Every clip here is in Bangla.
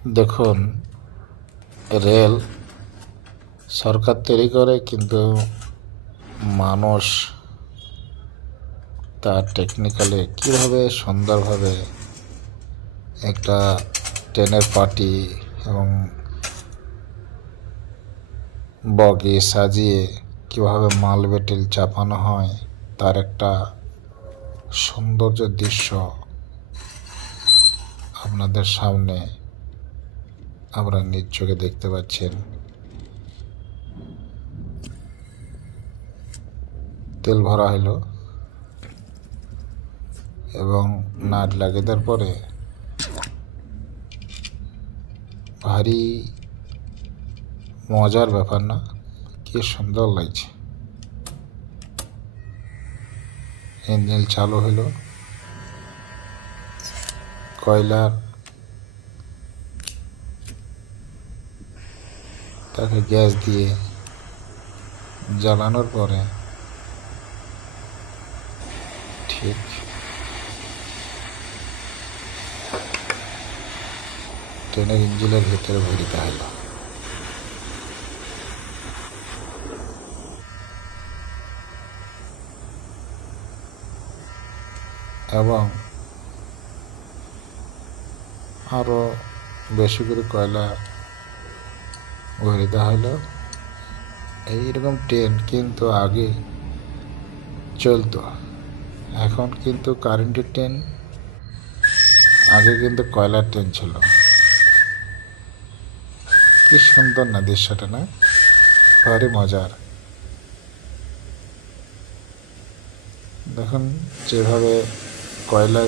দেখুন, রেল সরকার তৈরি করে, কিন্তু মানুষ তার টেকনিক্যালি কীভাবে সুন্দরভাবে একটা ট্রেনের পাটি এবং বগি সাজিয়ে কীভাবে মাল বেটেল চাপানো হয়, তার একটা সৌন্দর্য দৃশ্য আপনাদের সামনে আপনারা নিজ চোখে দেখতে পাচ্ছেন। তেল ভরা হলো এবং নাট লাগিয়ে দেওয়ার পরে ভারী মজার ব্যাপার না? কি সুন্দর লাগছে। ইঞ্জিন চালু হলো, কয়লার তাকে গ্যাস দিয়ে জ্বালানোর পরে ঠিক ট্রেনের ইঞ্জিনের ভিতরে ভরিতে হলো। এবং আরও বেশি করে কয়লা ভরিতে হলো। এইরকম ট্রেন কিন্তু আগে চলতো, এখন কিন্তু কারেন্টের ট্রেন, আগে কিন্তু কয়লার ট্রেন ছিল। কি সুন্দর না দৃশ্যটা, না? ভারী মজার। দেখুন, যেভাবে কয়লা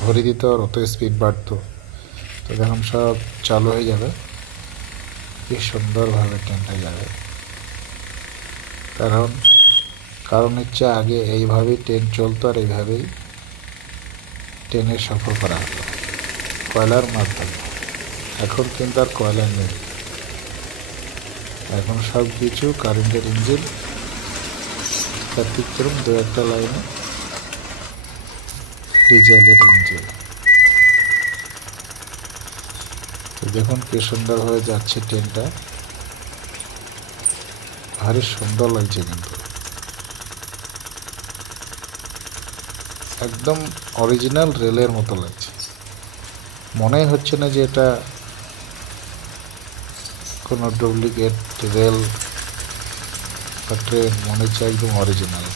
ভরে দিত আর অত স্পিড বাড়তো, তো দেখুন সব চালু হয়ে যাবে, কি সুন্দরভাবে ট্রেনটা যাবে। কারণ হচ্ছে আগে এইভাবেই ট্রেন চলতো আর এইভাবেই ট্রেনের সফর করা হতো কয়লার মাধ্যমে। এখন কিন্তু আর কয়লা নেই, এখন সব কিছু কারেন্টের ইঞ্জিন, ব্যতিক্রম দু একটা লাইনে ডিজেলের ইঞ্জিন। তো দেখুন কি সুন্দরভাবে যাচ্ছে ট্রেনটা, ভারী সুন্দর লাগছে, কিন্তু একদম অরিজিনাল রেলের মতো লাগছে। মনেই হচ্ছে না যে এটা কোনো ডুপ্লিকেট রেল বা ট্রেন, মনে হচ্ছে একদম অরিজিনাল।